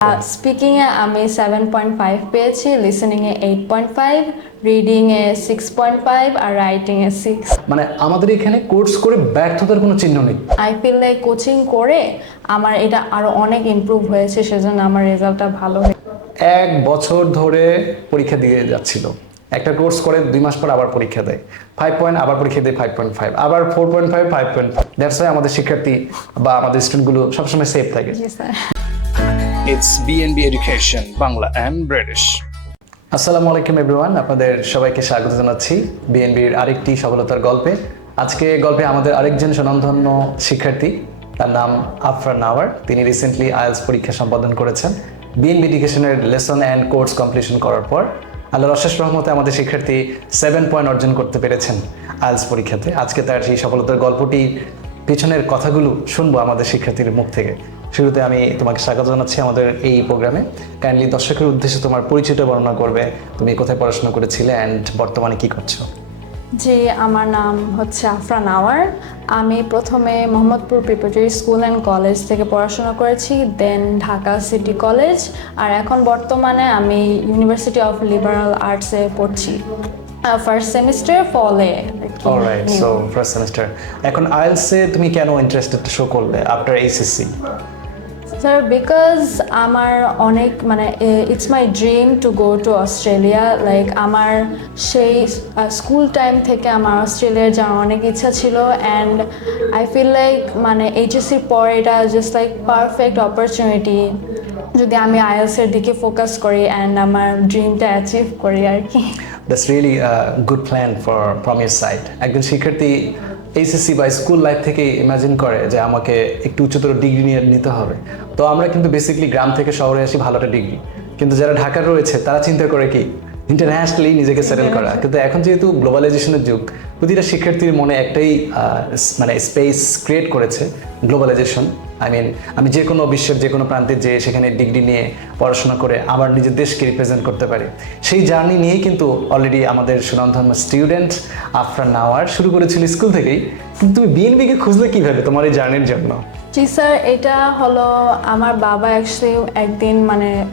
স্পিকিংয়ে আমি 7.5 পেয়েছি, লিসেনিংয়ে 8.5, রিডিংয়ে 6.5 আর রাইটিংয়ে 6। মানে আমাদের এখানে কোর্স করে ব্যর্থতার কোনো চিহ্ন নেই। আই ফিল লাইক কোচিং করে আমার এটা আরো অনেক ইমপ্রুভ হয়েছে, সেজন্য আমার রেজাল্টটা ভালো হয়েছে। 1 বছর ধরে পরীক্ষা দিয়ে যাচ্ছিল, একটা কোর্স করে 2 মাস পর আবার পরীক্ষা দেয় 5 পয়েন্ট, আবার পরীক্ষা দেয় 5.5, আবার 4.5, 5.5। দ্যাটস ওয়াই আমাদের শিক্ষার্থী বা আমাদের স্টুডেন্টগুলো সবসময় সেফ থাকে। জি sir. It's BNB Education, Bangla and British. আসসালামু আলাইকুম এভরিওয়ান, আপনাদের সবাইকে স্বাগত জানাচ্ছি বিএনবির আরেকটি সফলতার গল্পে। আজকে গল্পে আমাদের আরেকজন স্বনামধন্য শিক্ষার্থী, তার নাম আফরা নাওয়ার। তিনি রিসেন্টলি আইএলটিএস পরীক্ষা সম্পাদন করেছেন। বিএনবি এডুকেশনের লেসন অ্যান্ড কোর্স কমপ্লিশন করার পর আল্লাহর অশেষ রহমতে আমাদের শিক্ষার্থী 7 পয়েন্ট অর্জন করতে পেরেছেন আইএলটিএস পরীক্ষাতে। আজকে তার সেই সফলতার গল্পটি পিছনের কথাগুলো শুনবো আমাদের শিক্ষার্থীর মুখ থেকে। শুরুতে আমি তোমাকে স্বাগত জানাচ্ছি আমাদের এই প্রোগ্রামে। কাইন্ডলি দর্শকের উদ্দেশ্যে তোমার পরিচয়টা বর্ণনা করবে, তুমি কোথায় পড়াশোনা করেছিলে অ্যান্ড বর্তমানে কি করছো? জি, আমার নাম হচ্ছে আফরা নাওয়ার। আমি প্রথমে Mohammadpur preparatory school and college থেকে পড়াশোনা করেছি, দেন ঢাকা সিটি কলেজ, আর এখন বর্তমানে আমি ইউনিভার্সিটি অফ লিবারাল আর্টসে পড়ছি, ফার্স্ট সেমিস্টার ফলে। Alright, so first semester. এখন আইএলটিএস এ তুমি কেন ইন্টারেস্টেড শো করলে আফটার এইচএসসি? স্যার, বিকজ আমার অনেক it's my dream to go to Australia. Like আমার সেই স্কুল টাইম থেকে আমার অস্ট্রেলিয়ার যাওয়ার অনেক ইচ্ছা ছিল, অ্যান্ড আই ফিল লাইক এইচএসসির পর এটা জাস্ট লাইক পারফেক্ট অপরচুনিটি যদি আমি আইএলটিএস এর দিকে ফোকাস করি অ্যান্ড আমার ড্রিমটা অ্যাচিভ করি আর কি। That's really good plan from your side. একজন শিক্ষার্থী এইচএসসি বা স্কুল লাইফ থেকে ইমাজিন করে যে আমাকে একটু উচ্চতর ডিগ্রি নিতে হবে। তো আমরা কিন্তু বেসিক্যালি গ্রাম থেকে শহরে আসি ভালো একটা ডিগ্রি, কিন্তু যারা ঢাকার রয়েছে তারা চিন্তা করে কি ইন্টারন্যাশনালি নিজেকে সেটেল করা। কিন্তু এখন যেহেতু গ্লোবালাইজেশনের যুগ, প্রতিটা শিক্ষার্থীর মনে একটাই স্পেস ক্রিয়েট করেছে, গ্লোবালাইজেশন। আমি যে কোনো বিশ্বের যে কোনো প্রান্তে যেয়ে সেখানে ডিগ্রি নিয়ে পড়াশোনা করে আমার নিজের দেশকে রিপ্রেজেন্ট করতে পারি। সেই জার্নি নিয়েই কিন্তু অলরেডি আমাদের সুনামধন্য স্টুডেন্ট আফরা নাওয়ার শুরু করেছিল স্কুল থেকেই। কিন্তু তুমি বিএনবিকে খুঁজলে কীভাবে তোমার এই জার্নির জন্য? জি স্যার, এটা হলো আমার বাবা অ্যাকচুয়ালি একদিন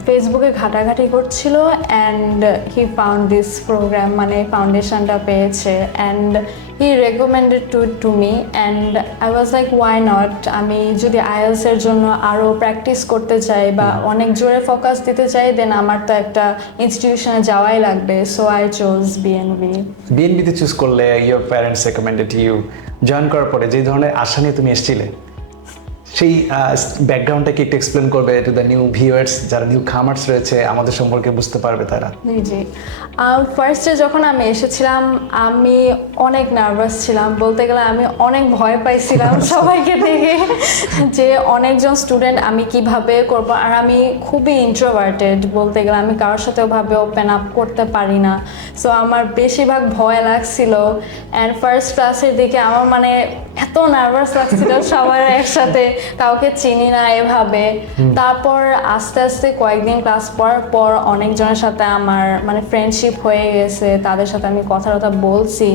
ফেসবুকে ঘাটাঘাটি করছিল, and he found this program, ফাউন্ডেশনটা পেয়েছে, and he recommended to me, and I was like why not. আমি যদি আইএলটিএস এর জন্য আরও প্র্যাকটিস করতে চাই বা অনেক জোরে ফোকাস দিতে চাই, দেন আমার তো একটা ইনস্টিটিউশনে যাওয়াই লাগবে। So I chose BNB. বিএনবিতে চুজ করলে, your parents recommended you. Join করার পরে যে ধরনের আশা নিয়ে তুমি এসেছিলে, সেই ব্যাকগ্রাউন্ডটাকে একটু এক্সপ্লেন করবে টু দ্য নিউ ভিউয়ার্স, যারা নিউ কামার্স রয়েছে আমাদের সম্পর্কে বুঝতে পারবে তারা। জি, ফার্স্টে যখন আমি এসেছিলাম আমি অনেক নার্ভাস ছিলাম, বলতে গেলে আমি অনেক ভয় পাইছিলাম সবাইকে দেখে যে অনেকজন স্টুডেন্ট আমি কিভাবে করব, আর আমি খুবই ইন্ট্রোভার্টেড, বলতে গেলে আমি কারোর সাথে ওভাবে ওপেন আপ করতে পারি না। সো আমার বেশিরভাগ ভয় লাগছিল, অ্যান্ড ফার্স্ট ক্লাসের দিকে আমার এত নার্ভাস লাগছিল, সবার একসাথে, কাউকে চিনি না এভাবে। তারপর আস্তে আস্তে কয়েকদিন ক্লাস পড়ার পর অনেকজনের সাথে আমার ফ্রেন্ডশিপ হয়ে গেছে, তাদের সাথে আমি কথা বলছি,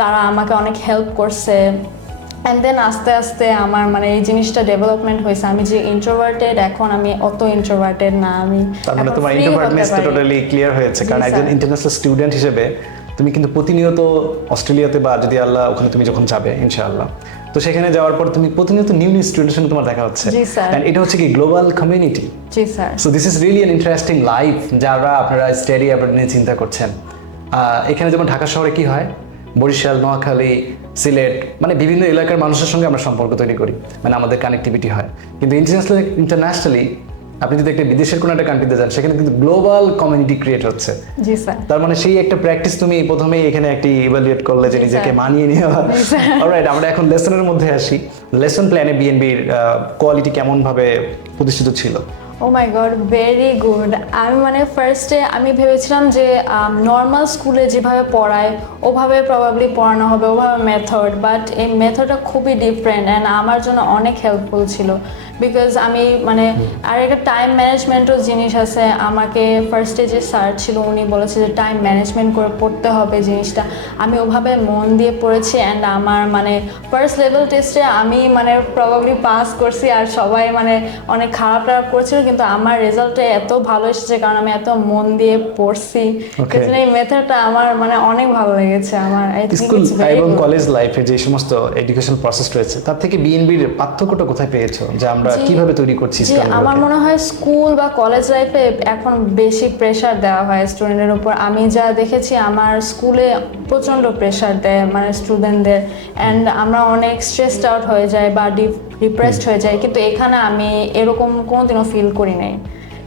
তারা আমাকে অনেক হেল্প করছে, অ্যান্ড দেন আস্তে আস্তে আমার এই জিনিসটা ডেভেলপমেন্ট হয়েছে। আমি যে ইন্ট্রোভার্টেড, এখন আমি অত ইন্ট্রোভার্টেড না। আমি তার মানে তোমার ইন্ট্রোভার্টনেসটা টোটালি ক্লিয়ার হয়েছে, কারণ একজন ইন্টারন্যাশনাল স্টুডেন্ট হিসেবে তুমি কিন্তু প্রতিনিয়ত অস্ট্রেলিয়াতে বা যদি আল্লাহ ওখানে তুমি যখন যাবে ইনশাআল্লাহ, তো সেখানে যাওয়ার পর তুমি প্রতিনিয়ত নিউ স্টুডেন্টের সঙ্গে তোমার দেখা হচ্ছে। জি স্যার। এন্ড এটা হচ্ছে কি global community. G sir. So this is really an interesting life যারা আপনারা স্টাডি অ্যাবাউট নিয়ে চিন্তা করছেন। এখানে যেমন ঢাকা শহরে কি হয়, বরিশাল, নোয়াখালী, সিলেট, বিভিন্ন এলাকার মানুষের সঙ্গে আমরা সম্পর্ক তৈরি করি, আমাদের কানেক্টিভিটি হয়। কিন্তু ইন্টারন্যাশনালি আপনি যদি একটা বিদেশের কোনো একটা কান্ট্রিতে যান, সেখানে কিন্তু গ্লোবাল কমিউনিটি ক্রিয়েট হচ্ছে। জি স্যার। তার সেই একটা প্র্যাকটিস তুমি প্রথমেই এখানে একটি ইভালুয়েট করলে যে নিজেকে মানিয়ে নেওয়া। অলরাইট, আমরা এখন লেসনের মধ্যে আসি। লেসন প্ল্যানে বিএনবির কোয়ালিটি কেমন ভাবে প্রতিষ্ঠিত ছিল? ও মাই গড, ভেরি গুড। আমি ফার্স্টে আমি ভেবেছিলাম যে নর্মাল স্কুলে যেভাবে পড়ায় ওভাবে প্রবাবলি পড়ানো হবে, ওভাবে মেথড, বাট এই মেথডটা খুবই ডিফারেন্ট অ্যান্ড আমার জন্য অনেক হেল্পফুল ছিল। বিকজ আমি মানে আর একটা টাইম ম্যানেজমেন্টও জিনিস আছে। আমাকে ফার্স্টে যে স্যার ছিল উনি বলেছে যে টাইম ম্যানেজমেন্ট করে পড়তে হবে জিনিসটা, আমি ওভাবে মন দিয়ে পড়েছি অ্যান্ড আমার মানে ফার্স্ট লেভেল টেস্টে আমি মানে প্রবাবলি পাস করছি, আর সবাই মানে অনেক খারাপ করেছিল, কিন্তু আমার রেজাল্টে এত ভালো এসেছে কারণ আমি এত মন দিয়ে পড়ছি। এই মেথডটা আমার মানে অনেক ভালো লেগেছে আমার। স্কুল এবং কলেজ লাইফে যে সমস্ত এডুকেশন প্রসেস রয়েছে তার থেকে বিএনবির পার্থক্যটা কোথায় পেয়েছো, যে আমরা কিভাবে তৈরি করছি? আমার মনে হয় স্কুল বা কলেজ লাইফে এখন বেশি প্রেশার দেওয়া হয় স্টুডেন্টের উপর। আমি যা দেখেছি আমার স্কুলে প্রচণ্ড প্রেশার দেয় মানে স্টুডেন্টদের, অ্যান্ড আমরা অনেক স্ট্রেসড আউট হয়ে যায় বা ডিপ্রেসড হয়ে যায়, কিন্তু এখানে আমি এরকম কোনোদিনও ফিল করি নাই।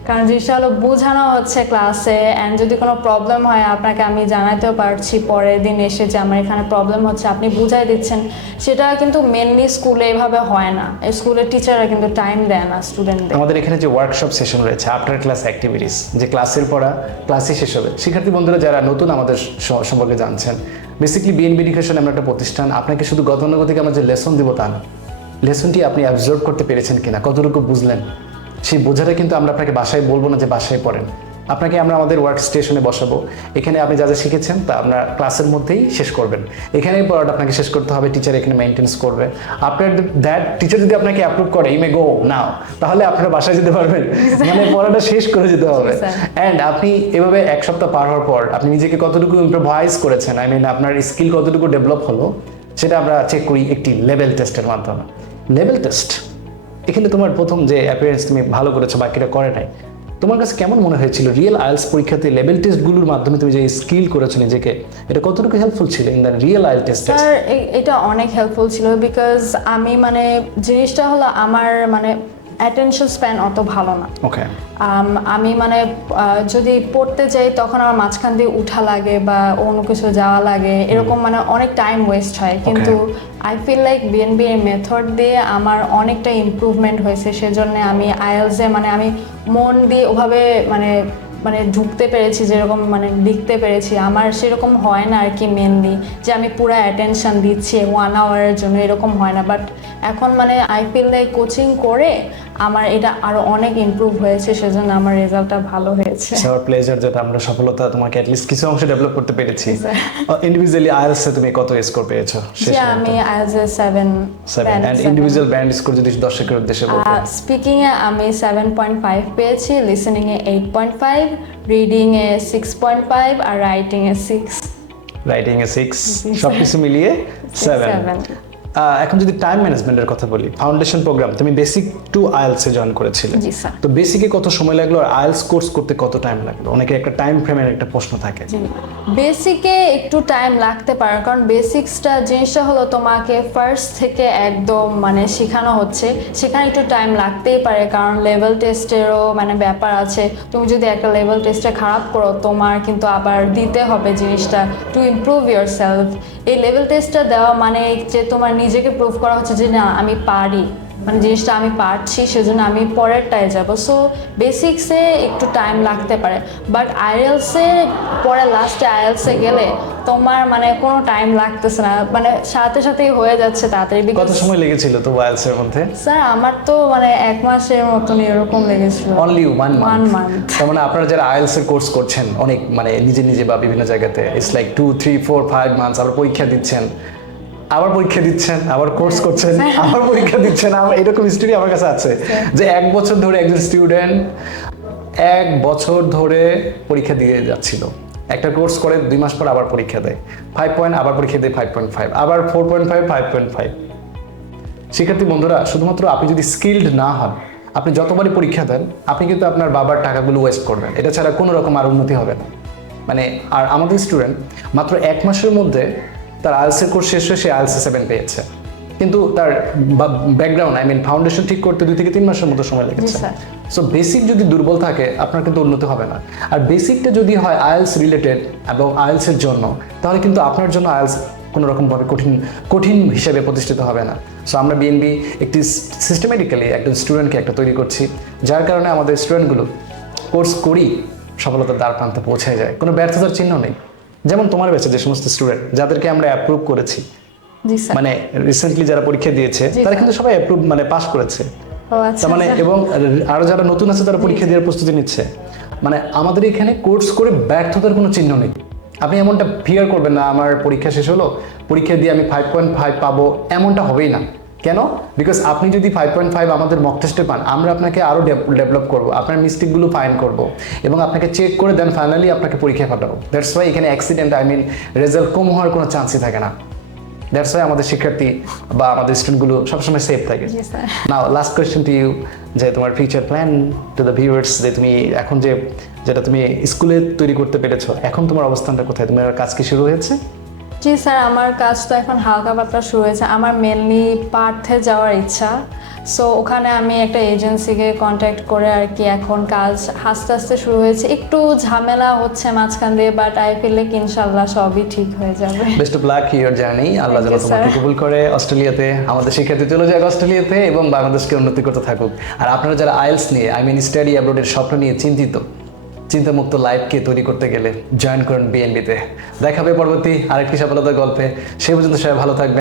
কারণ জিনিসটা হলো বোঝানো হচ্ছে ক্লাসে, অ্যান্ড যদি কোনো প্রবলেম হয় আপনাকে আমি জানাতেও পারছি পরের দিন এসে যে আমার এখানে প্রবলেম হচ্ছে, আপনি বুঝাই দিচ্ছেন। সেটা কিন্তু মেনলি স্কুলে এভাবে হয় না, স্কুলের টিচাররা কিন্তু টাইম দেয় না স্টুডেন্টদের। আমাদের এখানে যে ওয়ার্কশপ সেশন রয়েছে, আফটার ক্লাস অ্যাক্টিভিটিস, যে ক্লাসের পড়া ক্লাসই শেষ হবে, শিক্ষার্থী বন্ধুরা যারা নতুন আমাদের সম্পর্কে জানছেন, বেসিক্যালি বিএনবি এডুকেশন আমরা একটা প্রতিষ্ঠান। আপনাকে শুধু গতানুগতিক আমরা যে লেসন দিব তা না, লেসনটি আপনি অ্যাবজর্ব করতে পেরেছেন কিনা, কতটুকু বুঝলেন, সেই বোঝাটা কিন্তু আমরা আপনাকে বাসায় বলবো না যে বাসায় পড়েন। আপনাকে আমরা আমাদের ওয়ার্ক স্টেশনে বসাবো, এখানে আপনি যা যা শিখেছেন তা আপনার ক্লাসের মধ্যেই শেষ করবেন। এখানেই পড়াটা আপনাকে শেষ করতে হবে, টিচার এখানে মেনটেন্স করবে। আপনার দ্যাট টিচার যদি আপনাকে অ্যাপ্রুভ করে ইউ মে গো নাও, তাহলে আপনারা বাসায় যেতে পারবেন, মানে পড়াটা শেষ করে যেতে হবে। অ্যান্ড আপনি এভাবে এক সপ্তাহ পার হওয়ার পর আপনি নিজেকে কতটুকু ইম্প্রোভাইজ করেছেন, আই মিন আপনার স্কিল কতটুকু ডেভেলপ হলো, সেটা আমরা চেক করি একটি লেভেল টেস্টের মাধ্যমে। লেভেল টেস্ট, এখানে তোমার প্রথম যে অ্যাপিয়ারেন্স তুমি ভালো করেছো, বাকিটা করে নাই, তোমার কাছে কেমন মনে হয়েছিল রিয়েল আইএলস পরীক্ষাতে লেভেল টেস্টগুলোর মাধ্যমে তুমি যে স্কিল করেছো নিজেকে, এটা কতটুকু হেল্পফুল ছিল in the real IELTS test? Sir এটা অনেক হেল্পফুল ছিল, বিকজ আমি মানে জিনিসটা হলো আমার মানে অ্যাটেনশন স্প্যান অত ভালো না। ওকে, আমি মানে যদি পড়তে যাই তখন আমার মাঝখান দিয়ে উঠা লাগে বা অন্য কিছু যাওয়া লাগে, এরকম মানে অনেক টাইম ওয়েস্ট হয়। কিন্তু আই ফিল লাইক বিএনবি এর মেথড দিয়ে আমার অনেকটা ইমপ্রুভমেন্ট হয়েছে, সেজন্য আমি আইএলসে মানে আমি মন দিয়ে ওভাবে মানে মানে ঢুকতে পেরেছি, যেরকম মানে লিখতে পেরেছি। আমার সেরকম হয় না আর কি, মেনলি যে আমি পুরো অ্যাটেনশন দিচ্ছি 1 আওয়ারের জন্য, এরকম হয় না। বাট এখন মানে আই ফিল লাইক কোচিং করে আমার এটা আরো অনেক ইমপ্রুভ হয়েছে, সেজন্য আমার রেজাল্টটা ভালো হয়েছে। স্যার প্লেজার, যেটা আমরা সফলতা তোমাকে অ্যাটলিস্ট কিছু অংশে ডেভেলপ করতে পেরেছি। ইন্ডিভিজুয়ালি আইএলস এ তুমি কত স্কোর পেয়েছো? আমি আইএলস এ 7 এন্ড ইন্ডিভিজুয়াল ব্যান্ড স্কোর যদি দর্শকের উদ্দেশ্যে বলতে। স্পিকিং এ আমি 7.5 পেয়েছি, লিসেনিং এ 8.5, রিডিং এ 6.5 আর রাইটিং এ 6। রাইটিং এ 6, সবকিছু মিলিয়ে 7। এখন যদি টাইম ম্যানেজমেন্টের কথা বলি, ফাউন্ডেশন প্রোগ্রাম তুমি basic to IELTS A join করেছিলে। জি স্যার। তো বেসিকে কত সময় লাগলো আর আইএলস কোর্স করতে কত টাইম লাগলো? অনেকে একটা টাইম ফ্রেমের একটা প্রশ্ন থাকে। বেসিকে একটু টাইম লাগতে পারে, কারণ বেসিক্সটা জিনিসটা হলো তোমাকে ফার্স্ট থেকে একদম মানে শেখানো হচ্ছে, সেখানে একটু টাইম লাগতেই পারে, কারণ লেভেল টেস্টেরও মানে ব্যাপার আছে। তুমি যদি একটা লেভেল টেস্টে খারাপ করো, তোমার কিন্তু আবার দিতে হবে জিনিসটা টু ইমপ্রুভ ইয়োর সেলফ। এই লেভেল টেস্টটা দেওয়া মানে যে তোমার নিজেকে প্রুভ করা হচ্ছে যে না আমি পারি, মানে জিনিসটা আমি পারছি, সেজন্য আমি পরেরটায় যাব। সো বেসিক্সে একটু টাইম লাগতে পারে, বাট আইএলসে পরে লাস্টে আইএলসে গেলে তোমার মানে কোনো টাইম লাগতেছে না, মানে সাথে সাথেই হয়ে যাচ্ছে তাড়াতাড়ি। কত সময় লেগেছিল তো আইএলস এর মধ্যে? স্যার আমার তো মানে 1 মাসের মতন এরকম লেগেছিল। Only 1 month. তার মানে আপনারা যারা আইএলস এর কোর্স করছেন অনেক মানে নিজে নিজে বা বিভিন্ন জায়গাতে, ইটস লাইক 2, 3, 4, 5 মান্থস, আবার পরীক্ষা দিচ্ছেন, আবার পরীক্ষা দিচ্ছেন, আবার কোর্স করছেন, আবার পরীক্ষা দিচ্ছেন। এরকম স্টোরি আমার কাছে আছে যে 1 বছর ধরে একজন স্টুডেন্ট 1 বছর ধরে পরীক্ষা দিয়ে যাচ্ছিল। একটা কোর্স করে 2 মাস পর আবার পরীক্ষা দেয় 5 পয়েন্ট, আবার পরীক্ষা দেয় 5.5, আবার 4.5, 5.5। শিক্ষার্থী বন্ধুরা, শুধুমাত্র আপনি যদি স্কিলড না হন, আপনি যতবারই পরীক্ষা দেন, আপনি কিন্তু আপনার বাবার টাকাগুলো ওয়েস্ট করবেন। এটা ছাড়া কোনো রকম আর উন্নতি হবে না। মানে আর আমাদের স্টুডেন্ট মাত্র 1 মাসের মধ্যে তার আইএলসের কোর্স শেষ হয়ে সে আইএলস 7 পেয়েছে, কিন্তু তার ব্যাকগ্রাউন্ড আই মিন ফাউন্ডেশন ঠিক করতে 2 থেকে 3 মাসের মতো সময় লেগেছে। সো বেসিক যদি দুর্বল থাকে আপনার কিন্তু উন্নতি হবে না। আর বেসিকটা যদি হয় আইএলস রিলেটেড এবং আইএলসের জন্য, তাহলে কিন্তু আপনার জন্য আইএলস কোনো রকমভাবে কঠিন হিসেবে প্রতিষ্ঠিত হবে না। সো আমরা বিএনবি একটি সিস্টেমেটিক্যালি একজন স্টুডেন্টকে একটা তৈরি করছি, যার কারণে আমাদের স্টুডেন্টগুলো কোর্স করি সফলতার দ্বার প্রান্তে পৌঁছে যায়, কোনো ব্যর্থতার চিহ্ন নেই। যেমন তোমার ব্যাচে যে সমস্ত স্টুডেন্ট যাদেরকে আমরা অ্যাপ্রুভ করেছি, মানে রিসেন্টলি যারা পরীক্ষা দিয়েছে তারা কিন্তু সবাই অ্যাপ্রুভ মানে পাস করেছে। আচ্ছা, তার মানে আচ্ছা। এবং আরো যারা নতুন আছে তারা পরীক্ষা দেওয়ার প্রস্তুতি নিচ্ছে, মানে আমাদের এখানে কোর্স করে ব্যর্থতার কোনো চিহ্ন নেই। আপনি এমনটা ফিয়ার করবেন না আমার পরীক্ষা শেষ হলো, পরীক্ষা দিয়ে আমি 5.5 পাবো, এমনটা হবেই না। কেন? বিকজ আপনি যদি 5.5 আমাদের মক টেস্টে পান, আমরা আপনাকে আরও ডেভেলপ করবো, আপনার মিস্টেকগুলো ফাইন করব এবং আপনাকে চেক করে দেন ফাইনালি আপনাকে পরীক্ষায় পাঠাবো। দ্যাটস ওয়াই এখানে অ্যাক্সিডেন্ট রেজাল্ট কম হওয়ার কোনো চান্সই থাকে না। দ্যাটস ওয়াই আমাদের শিক্ষার্থী বা আমাদের স্টুডেন্টগুলো সবসময় সেফ থাকে। জি sir. Now last question to you, যে তোমার future plan to the viewers, যে তুমি এখন যেটা তুমি স্কুলে তৈরি করতে পেরেছো, এখন তোমার অবস্থানটা কোথায়? তোমার কাজ কি শুরু হয়েছে? জি স্যার, আমার কাজ তো এখন হালকা পাতলা শুরু হয়েছে। আমার মেনলি পার্থে যাওয়ার ইচ্ছা, সো ওখানে আমি একটা এজেন্সিকে কন্ট্যাক্ট করে আর কি এখন কাজ আস্তে আস্তে শুরু হয়েছে। একটু ঝামেলা হচ্ছে মাঝখান দিয়ে, বাট আই ফিল লাইক ইনশাল্লাহ সবই ঠিক হয়ে যাবে। Best of luck your journey. Allah যেন Thank you, তোমাকে sir. কবুল করে অস্ট্রেলিয়াতে, আমাদের শিক্ষার্থী চলে যাক অস্ট্রেলিয়াতে এবং বাংলাদেশকে উন্নতি করতে থাকুক। আর আপনারা যারা আইএলস নিয়ে স্টাডি অ্যাব্রোডের স্বপ্ন নিয়ে চিন্তামুক্ত লাইফকে তৈরি করতে গেলে জয়েন করুন বিএনবিতে। দেখা হবে পরবর্তী আরেকটি সফলতার গল্পে। সে পর্যন্ত সবাই ভালো থাকবেন।